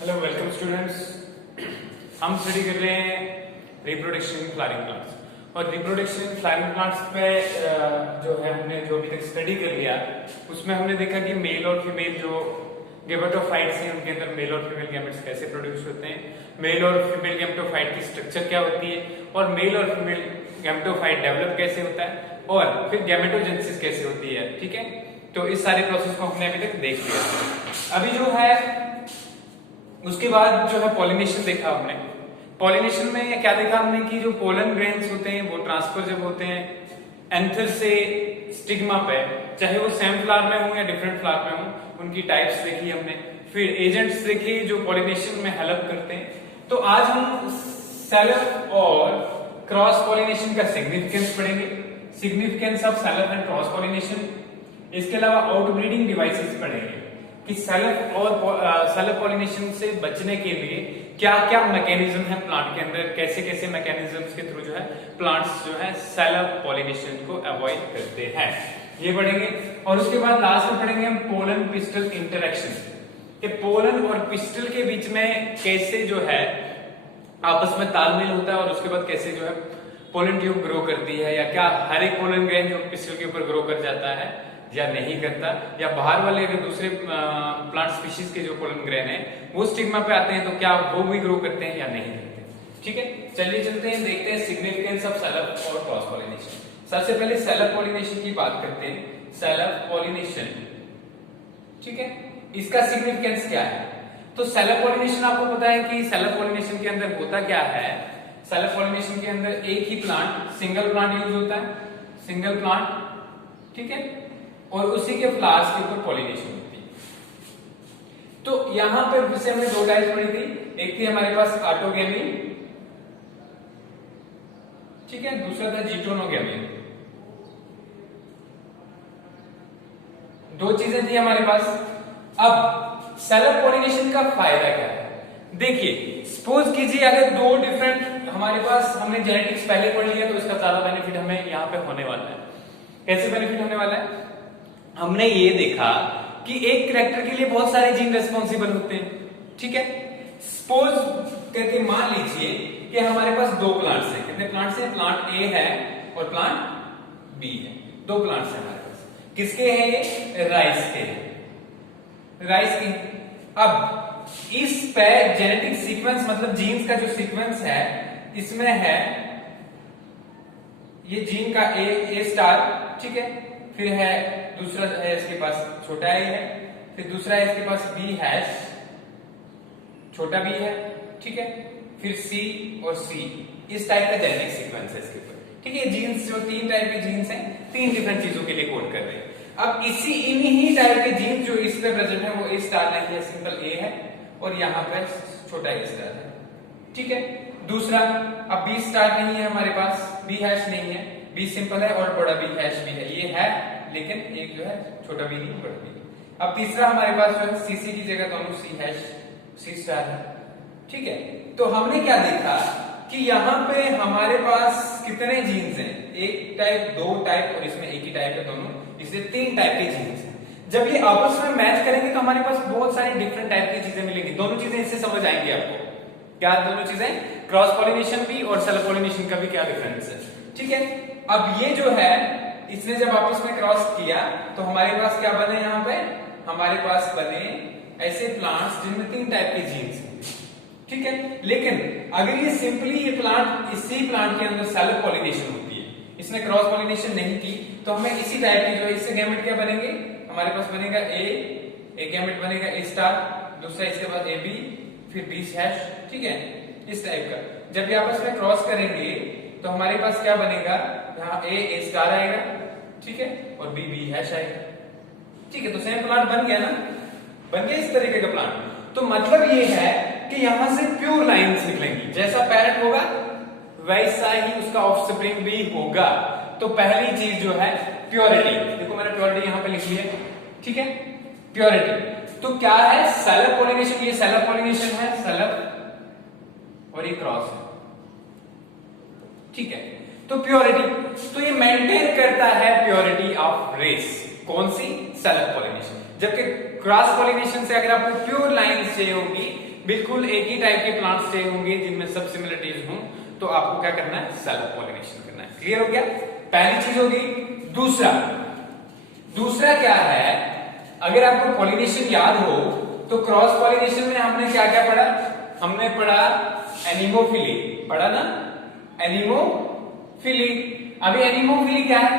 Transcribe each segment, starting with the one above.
Hello welcome students. हम study कर रहे हैं रिप्रोडक्शन फ्लावरिंग प्लांट्स और रिप्रोडक्शन फ्लावरिंग प्लांट्स पे जो है हमने जो अभी तक स्टडी कर लिया उसमें हमने देखा कि मेल और फीमेल जो गेमेटोफाइट्स हैं उनके अंदर मेल और फीमेल गैमेट्स कैसे प्रोड्यूस होते हैं, मेल और फीमेल गैमेटोफाइट की स्ट्रक्चर क्या होती है और मेल और फीमेल गैमेटोफाइट डेवलप कैसे होता है और फिर गैमेटोजेनेसिस कैसे होती है। ठीक है, तो इस सारे प्रोसेस को हमने अभी तक देख लिया। अभी जो है उसके बाद जो है पॉलिनेशन देखा हमने। पॉलिनेशन में क्या देखा हमने कि जो पोलन ग्रेन्स होते हैं वो ट्रांसफर जब होते हैं एंथर से स्टिग्मा पे, चाहे वो सेम फ्लावर में हो या डिफरेंट फ्लावर में हो, उनकी टाइप्स देखी हमने। फिर एजेंट्स देखे जो पॉलिनेशन में हेल्प करते हैं। तो आज हम सेल्फ और क्रॉस पॉलिनेशन का सिग्निफिकेंस पढ़ेंगे, significance of self and cross pollination. इसके अलावा आउटब्रीडिंग डिवाइसेस पढ़ेंगे कि सेल्फ और सेल्फ पॉलिनेशन से बचने के लिए क्या क्या मैकेनिज्म है प्लांट के अंदर, कैसे कैसे मैकेनिज्म्स के थ्रू जो है प्लांट्स जो है सेल्फ पॉलिनेशन को अवॉइड करते हैं, ये पढ़ेंगे। और उसके बाद लास्ट में पढ़ेंगे हम पोलन पिस्टल इंटरेक्शन, कि पोलन और पिस्टल के बीच में कैसे जो है आपस में तालमेल होता है और उसके बाद कैसे जो है पोलन ट्यूब ग्रो करती है, या क्या हर एक पोलन ग्रेन जो पिस्टल के ऊपर ग्रो कर जाता है या नहीं करता, या बाहर वाले अगर दूसरे प्लांट स्पीशीज के जो पोलन ग्रेन है वो स्टिग्मा पे आते हैं तो क्या वो भी ग्रो करते हैं या नहीं करते। ठीक है, चलिए चलते हैं, देखते हैं सिग्निफिकेंस ऑफ सेल्फ और क्रॉस पॉलिनेशन। सबसे पहले सेल्फ पॉलिनेशन की बात करते हैं। सेल्फ पॉलिनेशन, ठीक है, इसका सिग्निफिकेंस क्या है? तो सेल्फ पॉलिनेशन आपको पता है कि सेल्फ पॉलिनेशन के अंदर होता क्या है। सेल्फ पॉलिनेशन के अंदर एक ही प्लांट, सिंगल प्लांट यूज होता है, सिंगल प्लांट, ठीक है, और उसी के फ्लावर्स के ऊपर पॉलिनेशन होती है। तो यहां पर फिर से हमने दो टाइप पढ़ी थी, एक थी हमारे पास ऑटोगेमी, ठीक है, दूसरा था जीटोनोगेमी। दो चीजें थी हमारे पास। अब सेल्फ पॉलिनेशन का फायदा क्या है? देखिए, सपोज कीजिए अगर दो डिफरेंट हमारे पास, हमने जेनेटिक्स पहले पढ़ लिया तो इसका ज्यादा बेनिफिट हमें यहां पे होने वाला है। कैसे बेनिफिट होने वाला है? हमने ये देखा कि एक कैरेक्टर के लिए बहुत सारे जीन रेस्पॉन्सिबल होते हैं, ठीक है। सपोज करके मान लीजिए कि हमारे पास दो प्लांट्स हैं। कितने प्लांट्स हैं? प्लांट ए है और प्लांट बी है। दो प्लांट्स हैं हमारे पास। किसके हैं ये? राइस के हैं, राइस के। अब इस पे जेनेटिक सीक्वेंस मतलब जीन्स का जो सीक्वेंस है इसमें है ये जीन का ए स्टार, ठीक है, फिर है दूसरा है इसके पास छोटा ए है, फिर दूसरा है इसके पास बी हैश, छोटा बी है, ठीक है, फिर सी और सी। इस टाइप का जेनेटिक सीक्वेंस है इसके ऊपर, ठीक है। जीन्स जो तीन टाइप के जीन्स हैं, तीन डिफरेंट चीजों के लिए कोड कर रहे हैं। अब इन्हीं टाइप के जीन्स जो इस पे प्रेजेंट है वो ए स्टार नहीं है, सिंपल ए है, और यहाँ पे छोटा ए स्टार है, ठीक है। दूसरा, अब बी स्टार नहीं है हमारे पास, बी हैश नहीं है, बी सिंपल है और बड़ा बी हैश भी है, ये है लेकिन एक जो है छोटा बी नहीं बड़ा बी। अब तीसरा हमारे पास जो है सीसी की जगह दोनों सी हैश सी स्टार है, ठीक है। तो हमने क्या देखा कि यहाँ पे हमारे पास कितने जीन्स हैं? एक टाइप, दो टाइप और इसमें एक ही टाइप है दोनों, इसलिए तीन टाइप के जीन्स हैं। जब ये आपस में मैच करेंगे तो हमारे पास बहुत सारी डिफरेंट टाइप की चीजें मिलेंगी। दोनों चीजें इससे समझ आएंगी आपको। क्या दोनों चीजें? क्रॉस पॉलिनेशन भी और सेल्फ पॉलिनेशन का भी क्या डिफरेंस है, ठीक है। अब ये जो है इसने जब आपस में क्रॉस किया तो हमारे पास क्या बने? यहाँ पे हमारे पास बने ऐसे प्लांट्स जिनमें तीन टाइप के जीन्स हैं, ठीक है। लेकिन अगर ये सिंपली ये प्लांट, इसी प्लांट के अंदर सेल्फ पॉलिनेशन होती है, इसने क्रॉस पॉलिनेशन नहीं की, तो हमें इसी टाइप की जो है इससे गैमेट क्या बनेंगे? हमारे पास बनेगा एक गैमेट बनेगा ए स्टार, दूसरा इसके बाद ए बी, फिर बी हैश, ठीक है, इस टाइप का। जब ये आपस में क्रॉस करेंगे तो हमारे पास क्या बनेगा? यहाँ ए स्टार आएगा, ठीक है, और बी बी हैश आएगा, ठीक है। तो सेम प्लांट बन गया ना, बन गया इस तरीके का प्लांट। तो मतलब ये है कि यहां से प्योर लाइंस निकलेंगी, जैसा पैरेंट होगा वैसा ही उसका ऑफस्प्रिंग भी होगा। तो पहली चीज जो है प्योरिटी, देखो मैंने प्योरिटी यहां पे लिख ली है, ठीक है, प्योरिटी। तो क्या है? सेल्फ पॉलिनेशन, ये सेल्फ पॉलिनेशन है, सेल्फ, और ये क्रॉस है, ठीक है। तो प्योरिटी, तो ये मेंटेन करता है प्योरिटी ऑफ रेस। कौन सी? Self pollination. जबकि क्रॉस पॉलिनेशन से अगर आपको प्योर लाइन चाहिए होगी, बिल्कुल एक ही टाइप के प्लांट्स चाहिए होंगे जिनमें सब सिमिलरिटीज हों, तो आपको क्या करना है, सेल्फ पॉलिनेशन करना है। क्लियर हो गया, पहली चीज होगी। दूसरा क्या है, अगर आपको पॉलिनेशन याद हो तो क्रॉस पॉलिनेशन में हमने क्या क्या पढ़ा, हमने पढ़ा एनिमोफिली, पढ़ा ना, एनिमोफिली। अभी एनिमोफिली क्या है,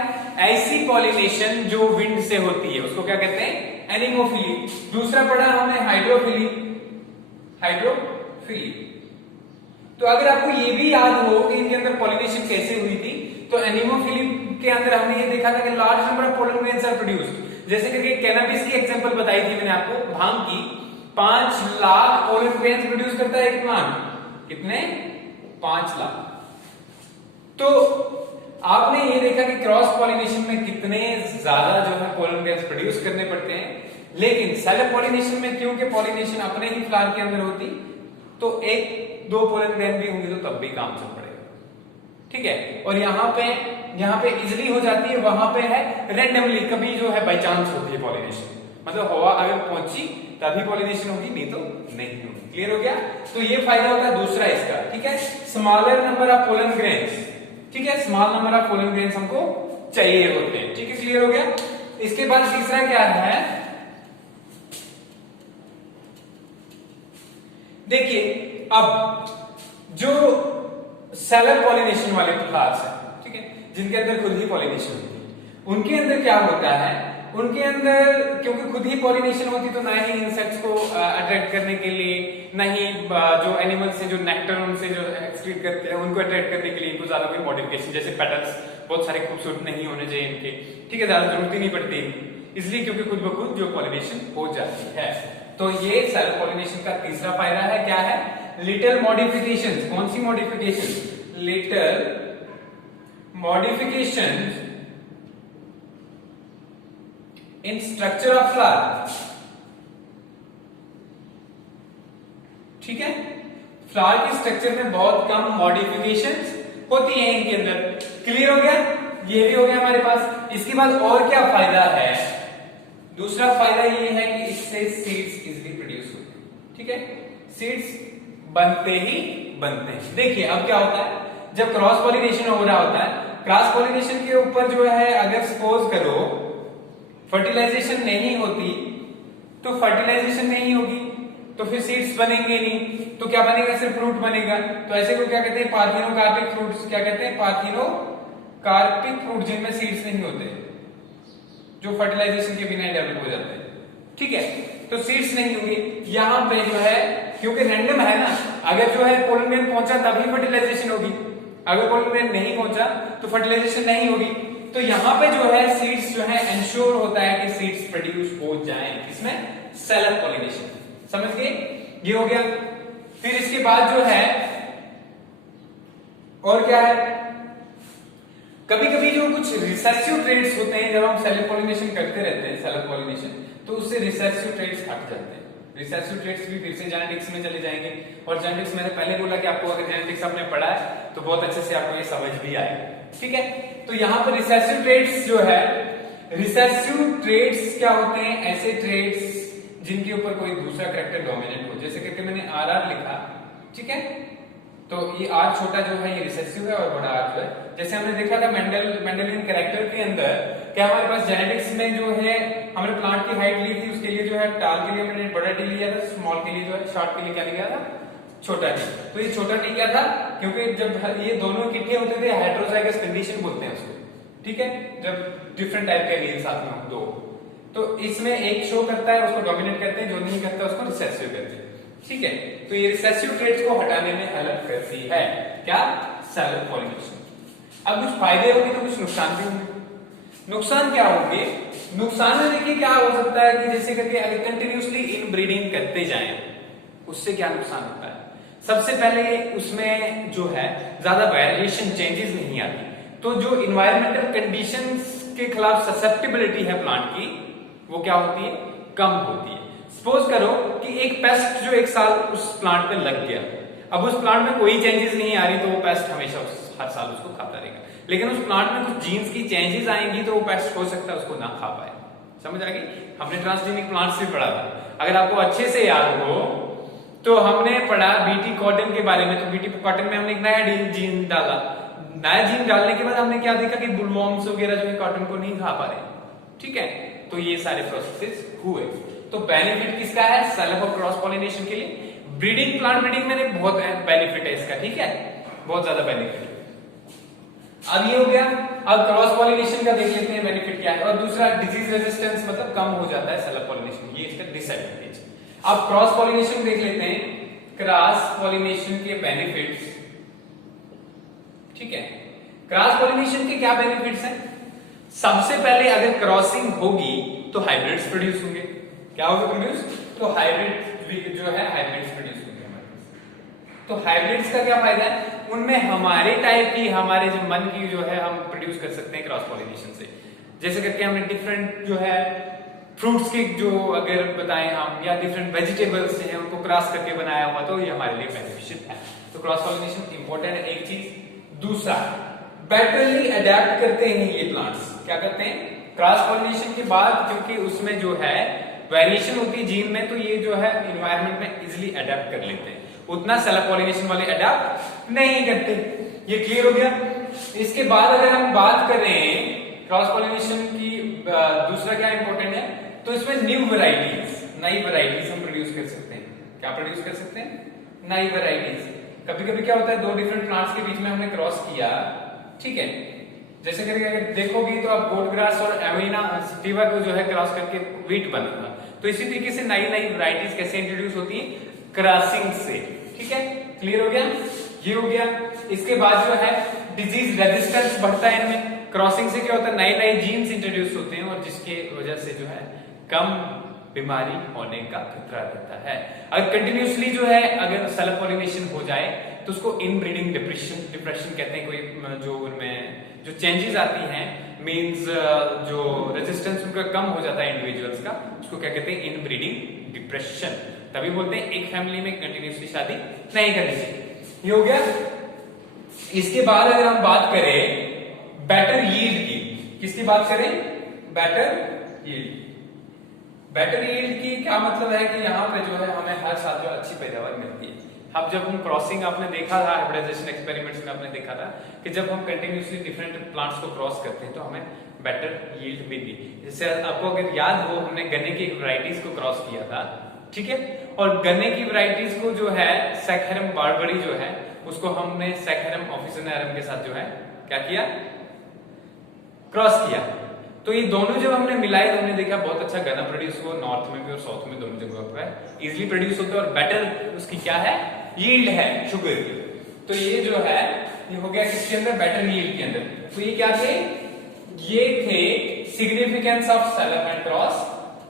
ऐसी पॉलिनेशन जो विंड से होती है उसको क्या कहते हैं, एनिमोफिली। दूसरा पढ़ा हमने हाइड्रोफिली, तो अगर आपको ये भी याद हो कि इनके अंदर पॉलिनेशन कैसे हुई थी, तो एनिमोफिली के अंदर हमने ये देखा था कि large number of pollen grains are produced. जैसे कि कैनबिस की एग्जांपल बताई थी मैंने आपको, भांग की 5 लाख पोलन ग्रेन्स प्रोड्यूस करता है एक प्लांट। कितने, 5 लाख। तो आपने ये देखा कि क्रॉस पॉलिनेशन में कितने ज्यादा जो है पोलन ग्रेन्स प्रोड्यूस करने पड़ते हैं, लेकिन सेल्फ पॉलिनेशन में क्योंकि पॉलिनेशन अपने ही फ्लावर के अंदर होती, तो 1-2 पोलन ग्रेन भी होंगे तो तब भी काम चल पड़ेगा। ठीक है, और यहाँ पे इजिली हो जाती है, वहां पे है रेंडमली, कभी जो है बाय चांस होती है पॉलिनेशन, मतलब हवा अगर पहुंची तभी पॉलिनेशन होगी, नहीं तो नहीं होगी। क्लियर हो गया, तो ये फायदा होता है दूसरा इसका। ठीक है, smaller number of pollen grains, ठीक है, small number of pollen grains हमको चाहिए होते हैं। ठीक है, क्लियर हो गया। इसके बाद तीसरा क्या है, देखिए अब जो सेल्फ पॉलिनेशन वाले फ्लावर्स हैं, ठीक है, जिनके अंदर खुद ही पॉलिनेशन होती है, उनके अंदर क्या होता है, उनके अंदर क्योंकि खुद ही पॉलिनेशन होती तो ना ही इंसेक्ट्स को अट्रैक्ट करने के लिए, ना ही जो एनिमल्स हैं जो नेक्टर उनसे जो एक्सक्रीट करते हैं उनको अट्रैक्ट करने के लिए इनको ज्यादा कोई मॉडिफिकेशन, जैसे पेटल्स बहुत सारे खूबसूरत नहीं होने चाहिए इनके, ठीक है, ज्यादा जरूरत ही नहीं पड़ती, इसलिए क्योंकि खुद ब खुद जो पॉलिनेशन हो जाती है। तो ये सेल्फ पॉलिनेशन का तीसरा फायदा है, क्या है, लिटिल मॉडिफिकेशंस। कौन सी modification, little modifications in structure of flower. ठीक है, फ्लावर के स्ट्रक्चर में बहुत कम मॉडिफिकेशंस होती हैं इनके अंदर। क्लियर हो गया, ये भी हो गया हमारे पास। इसके बाद और क्या फायदा है, दूसरा फायदा ये है कि इससे सीड्स इजीली प्रोड्यूस होते हैं। ठीक है, सीड्स बनते ही बनते हैं। देखिए अब क्या होता है, जब क्रॉस पॉलिनेशन हो रहा होता है, क्रॉस पॉलिनेशन के ऊपर जो है अगर सपोज करो फर्टिलाइजेशन नहीं होती, तो फर्टिलाइजेशन नहीं होगी तो फिर सीड्स बनेंगे नहीं, तो क्या बनेगा, सिर्फ फ्रूट बनेगा। तो ऐसे को क्या कहते हैं, पार्थिनोकार्पिक फ्रूट्स। क्या कहते हैं, पार्थिनोकार्पिक फ्रूट, जिनमें सीड्स नहीं होते, जो फर्टिलाइजेशन के बिना डेवलप हो जाते हैं। ठीक है, तो सीड्स नहीं होंगे। यहाँ पे जो है क्योंकि रैंडम है ना, अगर जो है पोलन ग्रेन पहुंचा तभी फर्टिलाइजेशन होगी, अगर पोलन ग्रेन नहीं पहुंचा तो फर्टिलाइजेशन नहीं होगी। तो यहाँ पे जो है सीड्स जो है इंश्योर होता है कि सीड्स प्रोड्यूस हो जाएं, इसमें सेल्फ पॉलिनेशन। समझ गए, ये हो गया। फिर इसके बाद जो है और क्या है, कभी कभी जो कुछ रिसेसिव ट्रेड्स होते हैं, जब हम सेल्फ पॉलिनेशन करते रहते हैं, सेल्फ पॉलिनेशन, तो उससे रिसेसिव ट्रेड्स हट जाते हैं। रिसेसिव ट्रेड्स भी फिर से जेनेटिक्स में चले जाएंगे, और जेनेटिक्स मैंने पहले बोला कि आपको अगर जेनेटिक्स आपने पढ़ा है तो बहुत अच्छे से आपको ये समझ भी आएगा। ठीक है, तो यहाँ पर रिसेसिव ट्रेड्स जो है, रिसेसिव ट्रेड्स क्या होते हैं, ऐसे ट्रेड्स जिनके ऊपर कोई दूसरा कैरेक्टर डोमिनेंट हो। जैसे करके मैंने आर लिखा, ठीक है, तो ये आर छोटा जो है ये रिसेसिव है और बड़ा आर जो है, जैसे हमने देखा था मेंडेलियन कैरेक्टर के अंदर, क्या हमारे पास जेनेटिक्स में जो है हमने प्लांट की हाइट ली थी, उसके लिए जो है टाल के लिए मैंने बड़ा टी लिया था, स्मॉल के लिए जो है शॉर्ट के लिए क्या लिया था, छोटा टी। तो ये छोटा टी क्या था, क्योंकि जब ये दोनों इकट्ठे होते थे हेटेरोजाइगस कंडीशन बोलते हैं उसको। ठीक है, जब डिफरेंट टाइप के एलील साथ में हो दो, तो इसमें एक शो करता है उसको डोमिनेट करते हैं, जो नहीं करता उसको रिसेसिव कहते हैं। ठीक है, तो ये रिसेसिव ट्रेड्स को हटाने में हेल्प करती है क्या, सेल्फ पॉलिनेशन। अब कुछ फायदे होंगे तो कुछ नुकसान भी होंगे। नुकसान क्या होंगे, नुकसान में देखिए क्या हो सकता है कि जैसे करके अगर कंटिन्यूसली इन ब्रीडिंग करते जाएं, उससे क्या नुकसान होता है। सबसे पहले उसमें जो है ज्यादा वेरिएशन, चेंजेस नहीं आती, तो जो इन्वायरमेंटल कंडीशंस के खिलाफ ससेप्टिबिलिटी है प्लांट की, वो क्या होती है, कम होती है। सपोज करो कि एक पेस्ट जो एक साल उस प्लांट पे लग गया, अब उस प्लांट में कोई चेंजेस नहीं आ रही, तो वो पेस्ट हमेशा हर साल उसको खाता रहेगा। लेकिन उस प्लांट में कुछ जीन्स की चेंजेस आएंगी तो वो पेस्ट हो सकता है उसको ना खा पाए। समझ आ गई, हमने ट्रांसजेनिक प्लांट्स भी पढ़ा था। अगर आपको अच्छे से याद हो तो हमने पढ़ा बीटी कॉटन के बारे में, तो बीटी कॉटन में हमने एक नया जीन डाला। नया जीन डालने के बाद हमने क्या देखा कि बुलवॉर्म्स वगैरह जो है कॉटन को नहीं खा पा रहे, ठीक है। तो ये सारे प्रोसेसेस हुए। तो बेनिफिट किसका है? सेल्फ और क्रॉस पॉलिनेशन के लिए। ब्रीडिंग, प्लांट ब्रीडिंग में बहुत बेनिफिट है इसका, ठीक है, बहुत ज्यादा बेनिफिट। अब ये हो गया। अब क्रॉस पॉलिनेशन का देख लेते हैं बेनिफिट क्या है। और दूसरा डिजीज रेजिस्टेंस मतलब कम हो जाता है सेल्फ पॉलिनेशन, ये इसका डिसएडवांटेज। अब क्रॉस पॉलिनेशन देख लेते हैं, क्रॉस पॉलिनेशन के बेनिफिट्स, ठीक है। क्रॉस पॉलिनेशन के क्या बेनिफिट्स हैं? सबसे पहले अगर क्रॉसिंग होगी तो हाइब्रिड्स प्रोड्यूस होंगे। क्या होगा प्रोड्यूस? तो हाइब्रिड जो है हाइब्रिड्स प्रोड्यूस होंगे हमारे। तो हाइब्रिड्स का क्या फायदा है? उनमें हमारे टाइप की, हमारे जो मन की जो है हम प्रोड्यूस कर सकते हैं क्रॉस पॉलिनेशन से। जैसे करके हमने डिफरेंट जो है फ्रूट्स के जो अगर बताएं हम, या डिफरेंट वेजिटेबल्स हैं उनको क्रॉस करके बनाया हुआ, तो ये हमारे लिए बेनिफिशियल है। तो क्रॉस पॉलिनेशन इंपॉर्टेंट है एक चीज। दूसरा, बेटरली अडेप्ट करते हैं ये प्लांट्स। क्या करते हैं? क्रॉस पॉलिनेशन के बाद क्योंकि उसमें जो है वेरिएशन होती है जीन में, तो ये जो है एनवायरनमेंट में इजिली अडेप्ट कर लेते हैं। उतना सेल्फ पॉलिनेशन वाले अडेप्ट नहीं करते। ये क्लियर हो गया। इसके बाद अगर हम बात करें क्रॉस पॉलिनेशन की, दूसरा क्या इंपॉर्टेंट है, तो इसमें न्यू वैरायटीज, नई वैरायटीज हम प्रोड्यूस कर सकते हैं। क्या प्रोड्यूस कर सकते हैं? नई वैरायटीज। कभी कभी क्या होता है, दो डिफरेंट प्लांट्स के बीच में हमने क्रॉस किया, ठीक है, जैसे करके अगर देखोगे तो आप गोट ग्रास और एविना सटिवा को जो है क्रॉस करके वीट बनेगा। तो इसी तरीके से नई नई वैरायटीज कैसे इंट्रोड्यूस होती है? क्रॉसिंग से, ठीक है। क्लियर हो गया? ये हो गया। इसके बाद जो है डिजीज रेजिस्टेंस बढ़ता है इनमें। क्रॉसिंग से क्या होता है? नए नए जीन्स इंट्रोड्यूस होते हैं और जिसके वजह से जो है कम बीमारी होने का खतरा रहता है। अगर कंटिन्यूसली जो है अगर सेल्फ पॉलिनेशन हो जाए तो उसको इनब्रीडिंग डिप्रेशन कहते हैं। कोई जो उनमें जो चेंजेस आती हैं, मींस जो रेजिस्टेंस उनका कम हो जाता है इंडिविजुअल्स का, उसको क्या कहते हैं? Inbreeding depression. तभी बोलते हैं एक फैमिली में कंटिन्यूसली शादी नहीं करनी चाहिए। ये हो गया। इसके बाद अगर हम बात करें बेटर यील्ड की, किसकी बात करें? Better yield. बेटर यील्ड की क्या मतलब है कि यहाँ पे जो है हमें हर साल जो अच्छी पैदावार मिलती है। अब जब हम क्रॉसिंग, आपने देखा था हाइब्रिडाइजेशन एक्सपेरिमेंट्स में, आपने देखा था कि जब हम कंटिन्यूसली डिफरेंट प्लांट्स को क्रॉस करते हैं तो हमें बेटर यील्ड मिलती है। जैसे आपको अगर याद हो, हमने गन्ने की वैरायटीज को क्रॉस किया था, ठीक है, और गन्ने की वैरायटीज को जो है सैकरम बारबरी जो है उसको हमने सैकरम ऑफिसिनेरम के साथ जो है क्या किया? क्रॉस किया। तो ये दोनों जब हमने मिलाए तो हमने देखा बहुत अच्छा गन्ना प्रोड्यूस हुआ, नॉर्थ में भी और साउथ में, दोनों जगह पर इजिली प्रोड्यूस होता है और बेटर उसकी क्या है? यील्ड है शुगर की। तो ये जो है ये हो गया किसके अंदर? बेटर यील्ड के अंदर। तो ये क्या थे? ये थे significance of self and cross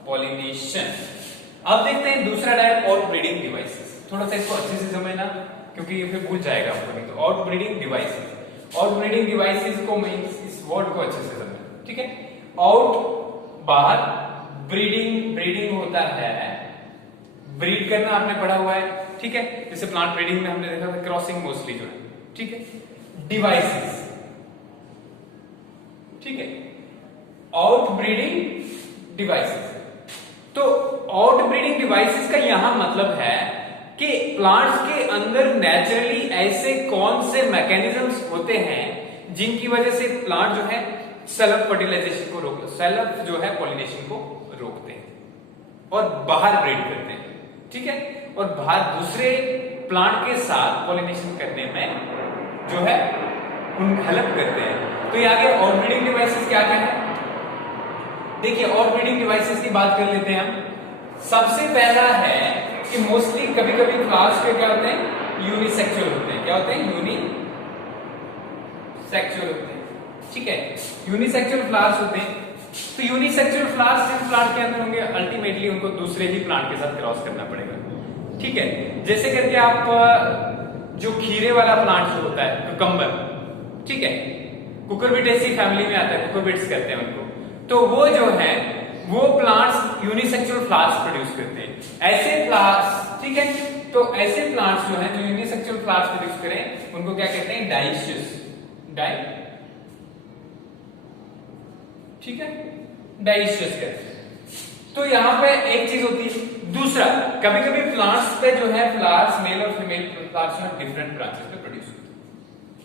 pollination. अब देखते हैं दूसरा टाइप, आउट ब्रीडिंग डिवाइसेस। थोड़ा सा इसको अच्छे से समझना क्योंकि ये फिर भूल जाएगा आपको नहीं। तो out breeding devices, out breeding devices को मींस इस वर्ड को अच्छे से समझना, ठीक है। आउट बाहर, ब्रीडिंग होता है ब्रीड करना, आपने पढ़ा हुआ है, ठीक है। जैसे प्लांट ब्रीडिंग में हमने देखा था क्रॉसिंग मोस्टली जो है, ठीक है। डिवाइसेस, ठीक है, आउट ब्रीडिंग डिवाइसेस। तो आउट ब्रीडिंग डिवाइसेस का यहां मतलब है कि प्लांट्स के अंदर नेचुरली ऐसे कौन से मैकेनिज्म्स होते हैं जिनकी वजह से प्लांट जो है सेल्फ फर्टिलाइजेशन को रोक, सेल्फ जो है पॉलिनेशन को रोकते हैं और बाहर ब्रीड करते हैं, ठीक है, और बाहर दूसरे प्लांट के साथ पॉलिनेशन करने में जो है उन हेल्प करते हैं। तो ये आगे आउट ब्रीडिंग डिवाइसेस क्या क्या है? देखिए आउट ब्रीडिंग डिवाइसेस की बात कर लेते हैं हम। सबसे पहला है कि मोस्टली कभी कभी फ्लावर्स के क्या होते हैं? यूनिसेक्सुअल होते हैं। क्या होते हैं? यूनिसेक्सुअल होते हैं, ठीक है। यूनिसेक्सुअल फ्लावर्स होते हैं। तो यूनिसेक्सुअल फ्लावर्स जिस प्लांट के अंदर होंगे अल्टीमेटली उनको दूसरे ही प्लांट के साथ क्रॉस करना पड़ेगा, ठीक है। जैसे करके आप जो खीरे वाला प्लांट जो होता है कुकम्बर, ठीक है, कुकुरबिटेसी फैमिली में आता है, कुकुरबिट्स कहते हैं उनको। तो वो जो है वो प्लांट्स यूनिसेक्सुअल फ्लावर्स प्रोड्यूस करते हैं। ऐसे फ्लावर्स, ठीक है, तो ऐसे प्लांट्स जो हैं जो यूनिसेक्सुअल फ्लावर्स प्रोड्यूस करें उनको क्या कहते हैं? डाइशियस, ठीक है, डाइशियस कहते हैं। तो यहां पे एक चीज होती है दूसरा, कभी कभी प्लांट्स पे जो है फ्लावर्स, मेल और फीमेल फ्लावर्स में डिफरेंट ब्रांचेस पे प्रोड्यूस होते हैं,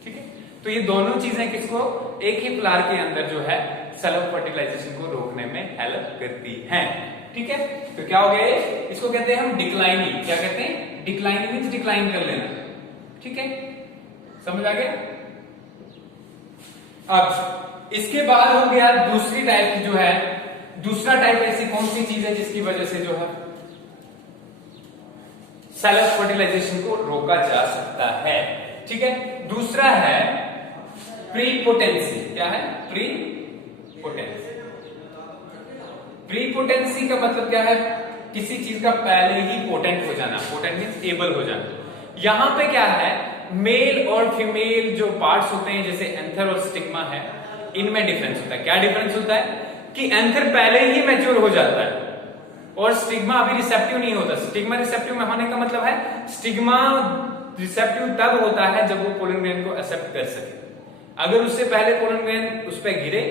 ठीक है। तो ये दोनों चीजें किसको, एक ही फ्लावर के अंदर जो है सेल्फ फर्टिलाइजेशन को रोकने में हेल्प करती हैं, ठीक है। तो क्या हो गया, इसको कहते हैं हम डिक्लाइनिंग, क्या कहते हैं, डिक्लाइनिंग मींस डिक्लाइन कर लेना, ठीक है, समझ आ गया। अब इसके बाद हो गया दूसरी टाइप की जो है, दूसरा टाइप ऐसी कौन सी चीज है जिसकी वजह से जो है सेल्फ फर्टिलाइजेशन को रोका जा सकता है, ठीक है। दूसरा है प्रीपोटेंसी, क्या है, प्रीपोटेंसी। प्रीपोटेंसी का मतलब क्या है, किसी चीज का पहले ही पोटेंट हो जाना, पोटेंट मींस एबल हो जाना। यहां पे क्या है, मेल और फीमेल जो पार्ट्स होते हैं जैसे एंथर और स्टिग्मा है, इनमें डिफरेंस होता है। क्या डिफरेंस होता है कि एंथर पहले ही मैच्योर हो जाता है और स्टिग्मा अभी रिसेप्टिव नहीं होता। स्टिग्मा रिसेप्टिव में होने का मतलब है, स्टिग्मा रिसेप्टिव तब होता है जब वो पोलन ग्रेन को एक्सेप्ट कर सके। अगर उससे पहले पोलन ग्रेन उस पर गिरे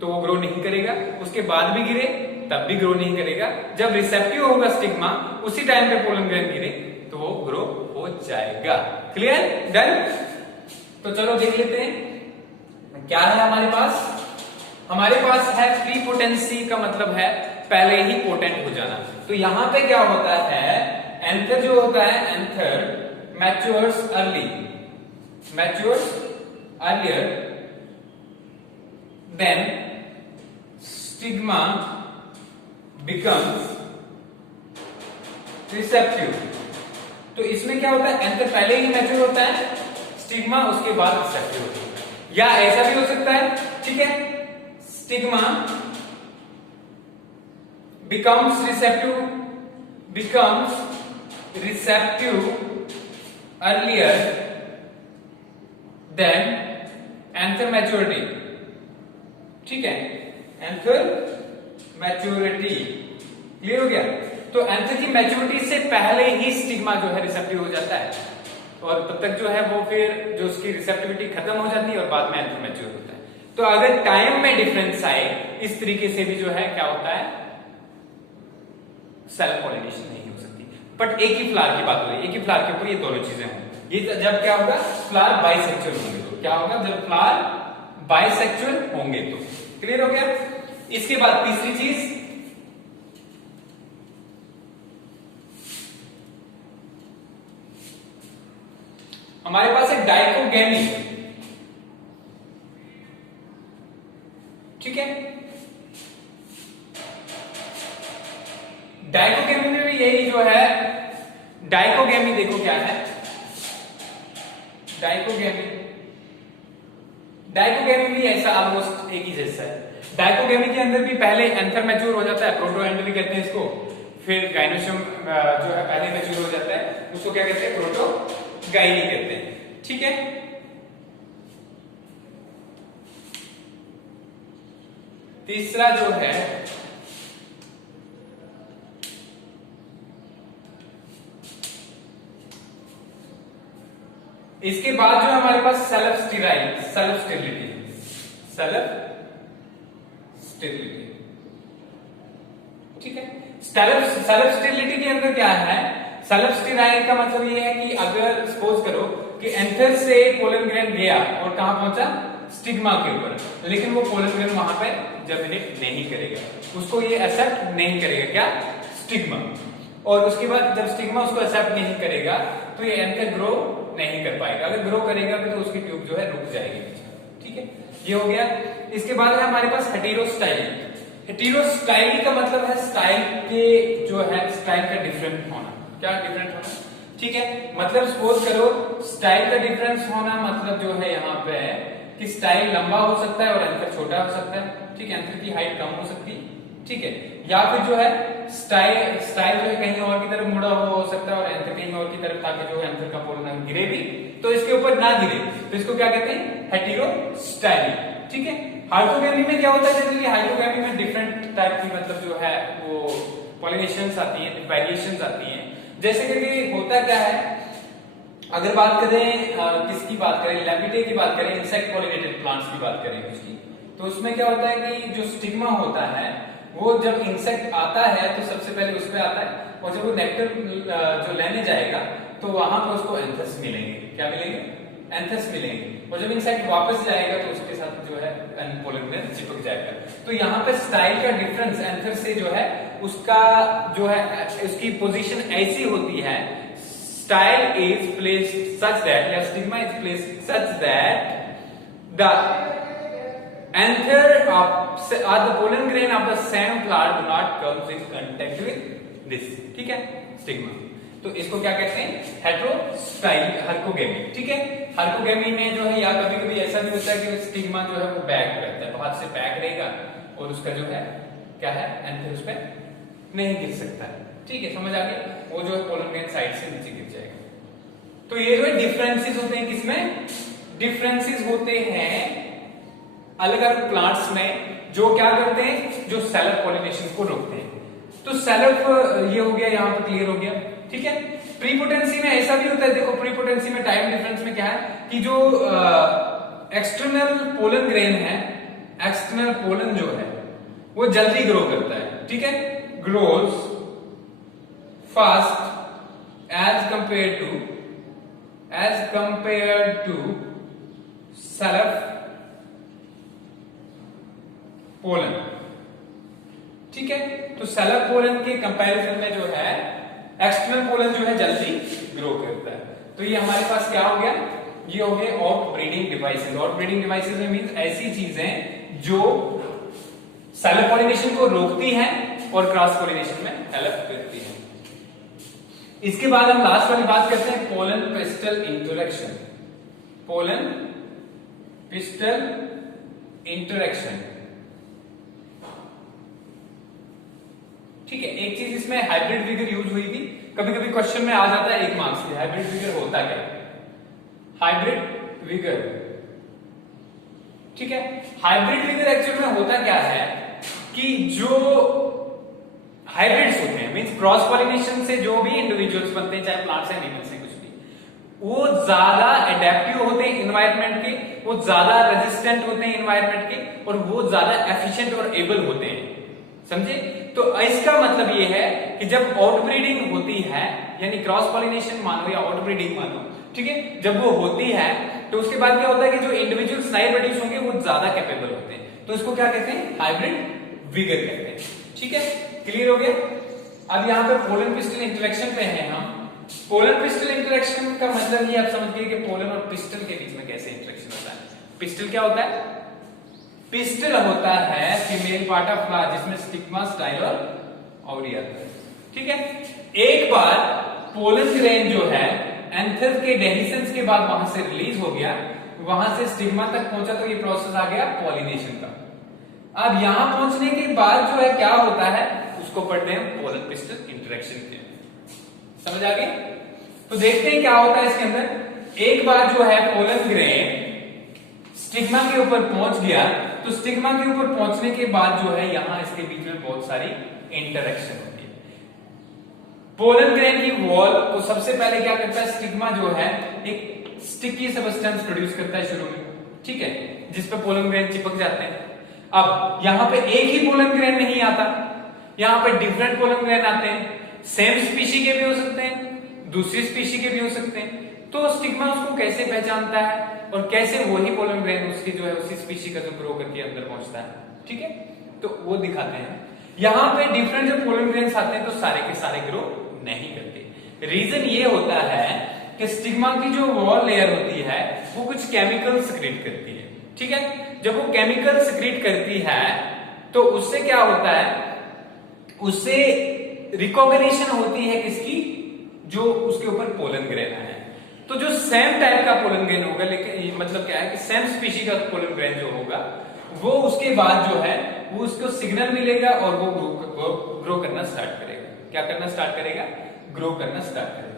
तो वो ग्रो नहीं करेगा, उसके बाद भी गिरे तब भी ग्रो नहीं करेगा। जब रिसेप्टिव होगा स्टिग्मा, उसी टाइम पे पोलन ग्रेन गिरे तो वो ग्रो हो जाएगा। Clear, done. तो चलो देख लेते हैं क्या है हमारे पास। हमारे पास है प्रीपोटेंसी का मतलब है पहले ही पोटेंट हो जाना। तो यहां पे क्या होता है, एंथर जो होता है, anther matures early, matures earlier than stigma becomes receptive. तो इसमें क्या होता है, एंथर पहले ही मैच्योर होता है, स्टिग्मा उसके बाद रिसेप्टिव होता है। या ऐसा भी हो सकता है, ठीक है, stigma becomes receptive earlier than anther maturity, ठीक है, anther maturity। क्लियर हो गया। तो एंथर की मैच्योरिटी से पहले ही स्टिग्मा जो है रिसेप्टिव हो जाता है और तब तक जो है वो फिर जो उसकी रिसेप्टिविटी खत्म हो जाती है और बाद में एंथर मैच्योर होता है। तो अगर टाइम में डिफरेंस आए इस तरीके से भी जो है क्या होता है, सेल्फ पॉलिनेशन नहीं हो सकती। बट एक ही फ्लावर की बात हो रही है, एक ही फ्लावर के ऊपर ये दोनों चीजें होंगी। ये जब क्या होगा, फ्लावर बाइसेक्सुअल होंगे। तो क्या होगा, जब फ्लावर बाइसेक्सुअल होंगे तो। क्लियर हो गया। इसके बाद तीसरी चीज, हमारे पास है डाइकोगेमी, ठीक है। डाइकोगेमी में भी यही जो है, डाइकोगेमी देखो क्या है, डाइकोगेमी, डाइकोगेमी भी ऐसा ऑलमोस्ट एक ही जैसा है। डाइकोगेमी के अंदर भी पहले एंथर मैच्योर हो जाता है, प्रोटो एंडरी कहते हैं इसको, फिर गाइनोसोम जो है पहले मैच्योर हो जाता है, उसको क्या कहते हैं, प्रोटो गाइनी कहते हैं, ठीक है। तीसरा जो है इसके बाद जो हमारे पास self sterile, self sterility, self sterility, ठीक है। सेल्फ स्टेरिलिटी के अंदर क्या है, सेल्फ स्टेराइल का मतलब ये है कि अगर सपोज करो कि एंथर से पोलन ग्रेन गया और कहां पहुंचा, स्टिग्मा के ऊपर, लेकिन वो पोलन ग्रेन वहां पे जर्मिनेट नहीं करेगा, उसको ये एक्सेप्ट नहीं करेगा, क्या, स्टिग्मा। और उसके बाद जब स्टिग्मा उसको एक्सेप्ट नहीं करेगा तो ये एंथर ग्रो नहीं कर पाएगा। अगर ग्रो करेगा तो उसकी ट्यूब जो है रुक जाएगी, ठीक है। ये हो गया। इसके बाद है हमारे पास हेटेरोस्टाइल। हेटेरोस्टाइल का मतलब है स्टाइल के जो है, स्टाइल का डिफरेंट होना। क्या डिफरेंट होना, ठीक है। मतलब सपोज करो स्टाइल का डिफरेंस होना मतलब जो है यहाँ पे कि स्टाइल लंबा हो सकता है और एंथर छोटा हो सकता है, ठीक है, एंथर की हाइट कम हो सकती है, ठीक है। या फिर जो है स्टाइल जो है कहीं और की तरफ मुड़ा हुआ हो सकता है और एंथर कहीं और की तरफ, ताकि जो है एंथर का पोलन गिरे भी तो इसके ऊपर ना गिरे, तो इसको क्या कहते हैं, हेटेरोस्टाइल, ठीक है। हाइड्रोगैमी में क्या होता है, जनरली हाइड्रोगैमी में डिफरेंट टाइप की मतलब जो है वो पॉलिनेशंस आती है, वेरिएशंस आती हैं। जैसे कि होता क्या है, अगर बात करें किसकी बात करें, लेपिटे की बात करें, इंसेक्ट पॉलिनेटेड प्लांट्स की बात करें उसकी, तो उसमें क्या होता है कि जो स्टिग्मा होता है वो जब इंसेक्ट आता है तो सबसे पहले उस पे आता है, और जब वो नेक्टर जो लेने जाएगा तो वहां पर उसको एंथस मिलेंगे। क्या मिलेंगे? एंथस मिलेंगे। और जब इंसेक्ट वापस जाएगा तो उसके साथ जो है पोलन ग्रेन चिपक जाएगा। तो यहाँ पे स्टाइल का डिफरेंस एंथस से जो है उसका जो है उसकी पोजीशन ऐसी होती है, style is placed such that या stigma is placed such that the anther of or the pollen grain of the same plant do not come in contact with this, ठीक है, स्टिग्मा। तो इसको क्या कहते हैं? हेटेरोस्टाइल हर्कोगेमी, ठीक है। हर्कोगेमी में जो है या कभी कभी ऐसा भी होता है कि स्टिग्मा जो है वो बैक रहता है, बाहर से बैक रहेगा और उसका जो है क्या है एंथर उस पर नहीं गिर सकता है, ठीक है, समझ आ गया। वो जो है पोलन ग्रेन साइड से नीचे गिर जाएगा। तो ये जो है डिफरेंसेस होते हैं, किसमें डिफरेंसेस होते हैं अलग अलग प्लांट्स में, जो क्या करते हैं, जो सेल्फ पॉलिनेशन को रोकते हैं। तो सेल्फ ये हो गया, यहां पर क्लियर हो गया, ठीक है। प्रीपोटेंसी में ऐसा भी होता है, देखो प्रीपोटेंसी में टाइम डिफरेंस में क्या है कि जो एक्सटर्नल पोलन ग्रेन है, एक्सटर्नल पोलन जो है वो जल्दी ग्रो करता है, ठीक है, grows fast as compare to self pollen, ठीक है। तो सेल्फ पोलन के कंपैरिजन में जो है एक्सटर्नल पोलन जो है जल्दी ग्रो करता है। तो ये हमारे पास क्या हो गया, ये हो गए out breeding devices. Out breeding devices में मींस ऐसी चीजें जो सेल्फ पॉलिनेशन को रोकती हैं और क्रॉस पॉलिनेशन में हेल्प करती हैं। इसके बाद हम लास्ट वाली बात करते हैं, pollen pistol interaction. Pollen pistol interaction, ठीक है। एक चीज इसमें हाइब्रिड विगर यूज हुई थी, कभी कभी क्वेश्चन में आ जाता है 1 मार्क्स की, हाइब्रिड विगर होता क्या है? हाइब्रिड विगर, ठीक है। हाइब्रिड विगर एक्चुअल में होता क्या है कि जो हाइब्रिड्स होते हैं, मींस क्रॉस पॉलिनेशन से जो भी इंडिविजुअल्स बनते हैं, चाहे प्लांट्स है एनिमल्स है कुछ भी, वो ज्यादा एडेप्टिव होते हैं इन्वायरमेंट के, वो ज्यादा रेजिस्टेंट होते हैं इन्वायरमेंट के, और वो ज्यादा एफिशिएंट और एबल होते हैं, समझे। तो इसका मतलब ये है कि जब आउटब्रीडिंग होती है, यानी क्रॉस पॉलिनेशन मानो या आउटब्रीडिंग मानो, ठीक है, जब वो होती है तो उसके बाद क्या होता है कि जो इंडिविजुअल्स नए प्रोड्यूस होंगे वो ज्यादा कैपेबल होते हैं। तो इसको क्या कहते हैं? हाइब्रिड विगर कहते हैं, ठीक है, क्लियर हो गया। अब यहाँ पे पोलन पिस्टल इंटरेक्शन पे हैं हम। पोलन पिस्टल इंटरेक्शन का मतलब ये आप समझ गए कि पोलन और पिस्टल के बीच में कैसे इंटरेक्शन होता है। पिस्टल क्या होता है? पिस्टल होता है फीमेल पार्ट ऑफ फ्लावर जिसमें स्टिग्मा, स्टाइल और ओवरी आता है, ठीक है। एक बार पोलन ग्रेन जो है एंथर के डेहिशंस के बाद वहां से रिलीज हो गया, वहां से स्टिग्मा तक पहुंचा, तो ये प्रोसेस आ गया पॉलिनेशन का। अब यहां पहुंचने के बाद जो है क्या होता है उसको पढ़ते हैं पोलन पिस्टल इंटरेक्शन के, समझ आ गई। तो देखते हैं क्या होता है इसके अंदर। एक बार जो है पोलन ग्रेन स्टिग्मा के ऊपर पहुंच गया, तो स्टिग्मा के ऊपर पहुंचने के बाद जो है यहां इसके बीच में बहुत सारी इंटरेक्शन होती है। पोलन ग्रेन की वॉल को सबसे पहले क्या करता है, स्टिग्मा जो है एक स्टिकी सब्सटेंस प्रोड्यूस करता है शुरू में, ठीक है, जिस पे पोलन ग्रेन चिपक जाते हैं। अब यहां पे एक ही पोलन ग्रेन नहीं आता, यहां पे डिफरेंट पोलन ग्रेन आते हैं, सेम स्पीशी के भी हो सकते हैं, दूसरी स्पीशी के भी हो सकते हैं। तो स्टिग्मा उसको कैसे पहचानता है और कैसे वही पोलन ग्रेन उसकी जो है उसी स्पीशी का जो ग्रो करके अंदर पहुंचता है, ठीक है, तो वो दिखाते हैं। यहां पे डिफरेंट जो पोलन ग्रेन्स आते हैं तो सारे के सारे ग्रो नहीं करते। रीजन ये होता है कि स्टिग्मा की जो वॉल लेयर होती है वो कुछ केमिकल सिक्रीट करती है, ठीक है। जब वो केमिकल सिक्रीट करती है तो उससे क्या होता है, उससे रिकॉग्निशन होती है किसकी, जो उसके ऊपर पोलन ग्रेन है। तो जो सेम टाइप का पोलन ग्रेन होगा, लेकिन मतलब क्या है कि सेम स्पीशी का पोलन ग्रेन जो होगा वो उसके बाद जो है वो उसको सिग्नल मिलेगा और वो ग्रो करना स्टार्ट करेगा। क्या करना स्टार्ट करेगा? ग्रो करना स्टार्ट करेगा।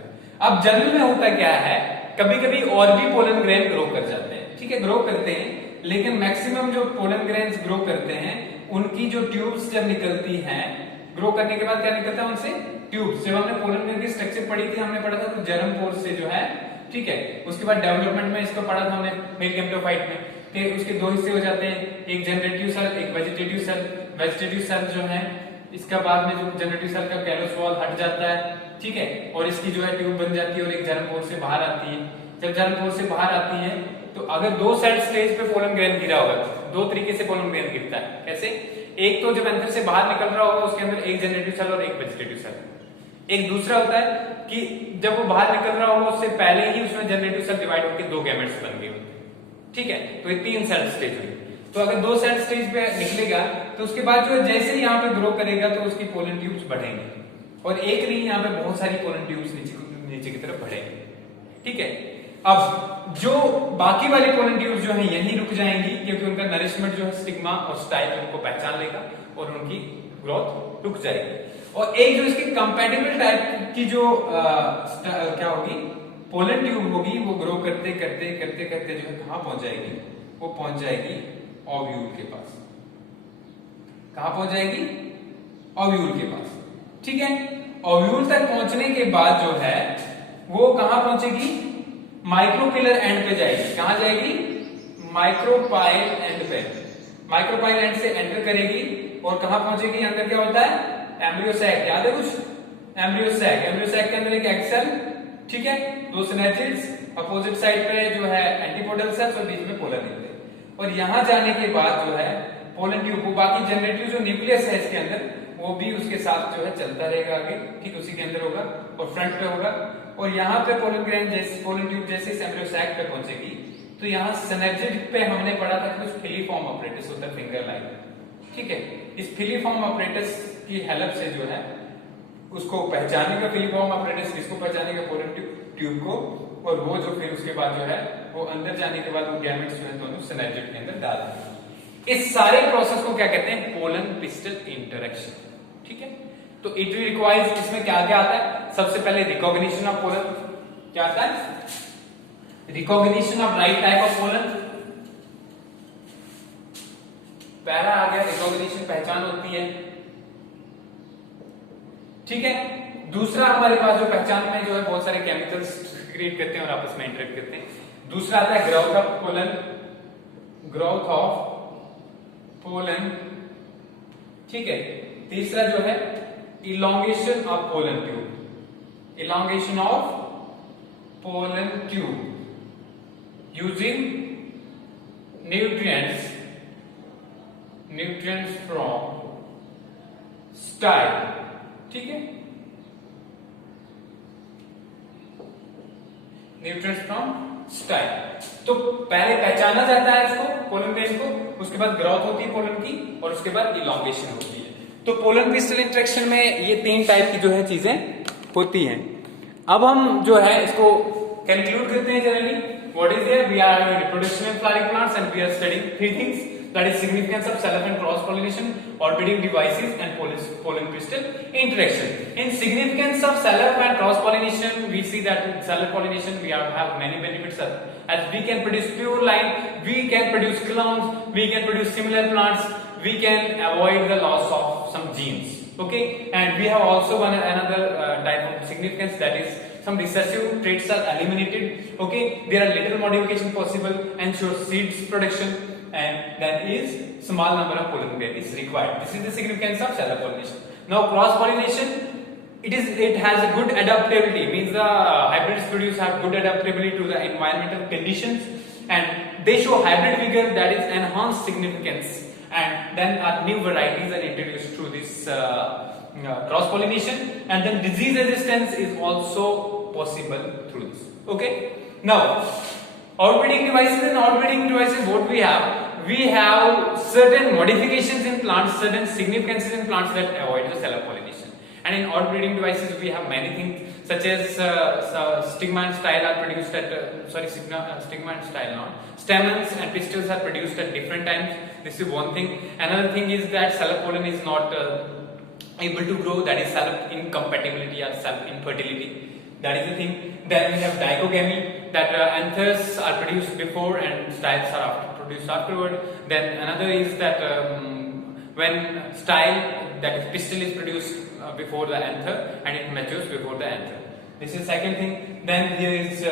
अब जनरल में होता क्या है, कभी कभी और भी पोलन ग्रेन ग्रो कर जाते हैं, ठीक है, ग्रो करते हैं, लेकिन मैक्सिमम जो पोलन ग्रेन्स ग्रो करते हैं उनकी जो ट्यूब्स जब निकलती हैं, ग्रो करने के बाद क्या निकलता है उनसे? ट्यूब्स। जब हमने पोलन ग्रेन की स्ट्रक्चर पढ़ी थी, हमने पढ़ा था तो जर्म पोर से जो है, ठीक है, उसके बाद डेवलपमेंट में इसको पढ़ा था हमने मेल गैमेटोफाइट में कि उसके दो हिस्से हो जाते हैं, एक जनरेटिव सेल, एक वेजिटेटिव सेल। वेजिटेटिव सेल जो है, इसका बाद में जो जनरेटिव सेल का कैलस वॉल हट जाता है, ठीक है, और इसकी जो है ट्यूब बन जाती है और एक जर्म पोर से बाहर आती है। जब जर्म पोर से बाहर आती है तो अगर दो सेल स्टेज पे पोलन ग्रेन गिरा होगा, दो तरीके से पोलन ग्रेन गिरता है। कैसे? एक तो जब एंथर से बाहर निकल रहा होगा उसके अंदर एक जनरेटिव सेल और एक वेजिटेटिव सेल। एक दूसरा होता है कि जब वो बाहर निकल रहा होगा उससे पहले ही उसमें जनरेटिव सेल डिवाइड होकर दो गैमेट्स बन गए होते हैं, ठीक है, तो ये तीन सेल स्टेज हुई। तो अगर दो सेल स्टेज पे निकलेगा तो उसके बाद जो जैसे ही यहाँ पे ग्रो करेगा तो उसकी पोलन ट्यूब्स बढ़ेंगे और एक नहीं यहाँ पे बहुत सारी पोलन ट्यूब्स नीचे की तरफ बढ़ेंगे, ठीक है। अब जो बाकी वाली पोलन ट्यूब्स जो है यहीं रुक जाएंगी क्योंकि उनका नरिशमेंट जो है स्टिग्मा और स्टाइल उनको पहचान लेगा और उनकी ग्रोथ रुक जाएगी। और एक जो इसकी कंपैटिबल टाइप की जो क्या होगी पोलन ट्यूब होगी वो ग्रो करते करते करते करते जो है कहां पहुंच जाएगी, वो पहुंच जाएगी ओव्यूल के पास। कहां पहुंच जाएगी? ओव्यूल के पास, ठीक है। ओव्यूल तक पहुंचने के बाद जो है वो कहां पहुंचेगी? माइक्रोपिलर एंड पे जाएगी। कहां जाएगी? माइक्रोपाइल एंड पे। माइक्रोपाइल एंड से एंटर करेगी और कहां पहुंचेगी? अंदर क्या होता है? Embryo sac. याद है कुछ? Embryo sac. एम्ब्रियो सैक के अंदर एक एग सेल, ठीक है, दो सिनेर्जिड्स, अपोजिट साइड पे जो है एंटीपोडल सेल्स और बीच में पोलन न्यूक्लियस। और यहां जाने के बाद जो है पोलन ट्यूब को बाकी जनरेटिव जो न्यूक्लियस है इसके अंदर वो भी उसके साथ जो है चलता रहेगा आगे, ठीक उसी के अंदर होगा और फ्रंट पे होगा। और यहाँ पे पोलन ग्रेन जैसे पोलन ट्यूब जैसे एम्ब्रियो सैक पे पहुंचेगी तो यहाँ सिनेर्जिड पे हमने पढ़ा था कि कुछ फिलीफॉर्म ऑपरेटस होता है फिंगर लाइन, ठीक है। इस फिलीफॉर्म ऑपरेटस की हेल्प से जो है उसको पहचानेगा, फिलीफॉर्म ऑपरेटस किसको पहचानेगा? पोलन ट्यूब को। और वो जो फिर उसके बाद जो है वो अंदर जाने के बाद वो गैमेट्स जो है दोनों सिनेर्जिड के अंदर डाल देंगे। इस सारे प्रोसेस को क्या कहते हैं? पोलन पिस्टल इंटरेक्शन, ठीक है। तो इट रिक्वायर्स, इसमें क्या क्या आता है? सबसे पहले रिकॉग्निशन ऑफ पोलन। क्या आता है? Recognition of right type of pollen. पहला आ गया रिकॉग्निशन, पहचान होती है, ठीक है। दूसरा हमारे पास जो पहचान में जो है बहुत सारे केमिकल्स क्रिएट करते हैं और आपस में इंटरेक्ट करते हैं। दूसरा आता है growth of pollen, growth of pollen, ठीक है। तीसरा जो है elongation of pollen tube, elongation of pollen tube using nutrients from style, ठीक है, न्यूट्रिएंट्स फ्रॉम स्टाइल। तो पहले पहचाना जाता है इसको पोलन ग्रेन को, उसके बाद ग्रोथ होती है पोलन की और उसके बाद इलोंगेशन होती है। तो पोलन पिस्टल इंटरेक्शन में ये तीन टाइप की जो है चीजें होती हैं। अब हम जो है इसको कंक्लूड करते हैं generally. What is there? We are having reproduction in flowering plants and we are studying three things, that is significance of self and cross pollination, orbiting devices and pollen crystal interaction. In significance of self and cross pollination, we see that in self pollination we have many benefits as we can produce pure line, we can produce clones, we can produce similar plants, we can avoid the loss of some genes, okay. And we have also another type of significance, that is some recessive traits are eliminated, okay. There are little modification possible, ensure seeds production, and that is small number of pollen grain is required. This is the significance of self pollination. Now cross pollination, it has a good adaptability, means the hybrids produced have good adaptability to the environmental conditions and they show hybrid vigor, that is enhanced significance, and then new varieties are introduced through this cross pollination, and then disease resistance is also possible through this, okay. Now outbreeding devices, and outbreeding devices what we have certain modifications in plants, certain significances in plants that avoid the self pollination. And in outbreeding devices we have many things such as stigma and style are produced at stigma and style not, stamens and pistils are produced at different times. This is one thing. Another thing is that self pollen is not able to grow, that is self incompatibility or self infertility, that is the thing. Then we have digogamy, that anthers are produced before and styles are produced afterward. Then another is that when style, that is pistil, is produced before the anther and it matures before the anther. This is second thing. Then there is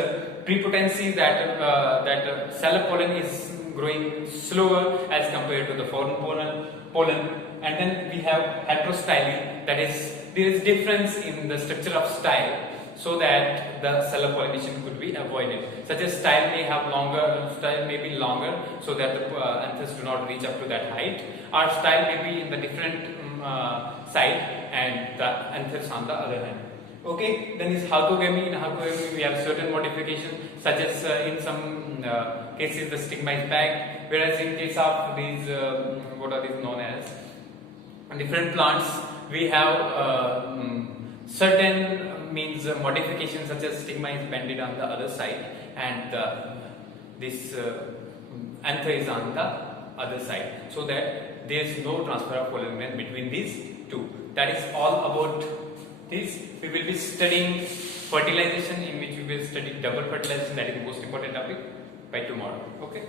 prepotency, that self pollen is growing slower as compared to the foreign pollen. and then we have heterostyly, that is there is difference in the structure of style, so that the cellular pollination could be avoided. Such as style may have longer, style may be longer, so that the anthers do not reach up to that height, or style may be in the different side and the anthers on the other hand. Okay, then is halcogamy. In halcogamy we have certain modifications, such as in some cases the stigma is back, whereas in case of these what are these known as different plants, we have certain means modifications, such as stigma is bended on the other side and this anther is on the other side, so that there is no transfer of pollen between these two. That is all about this. We will be studying fertilization, in which we will study double fertilization, that is the most important topic, by tomorrow. Okay.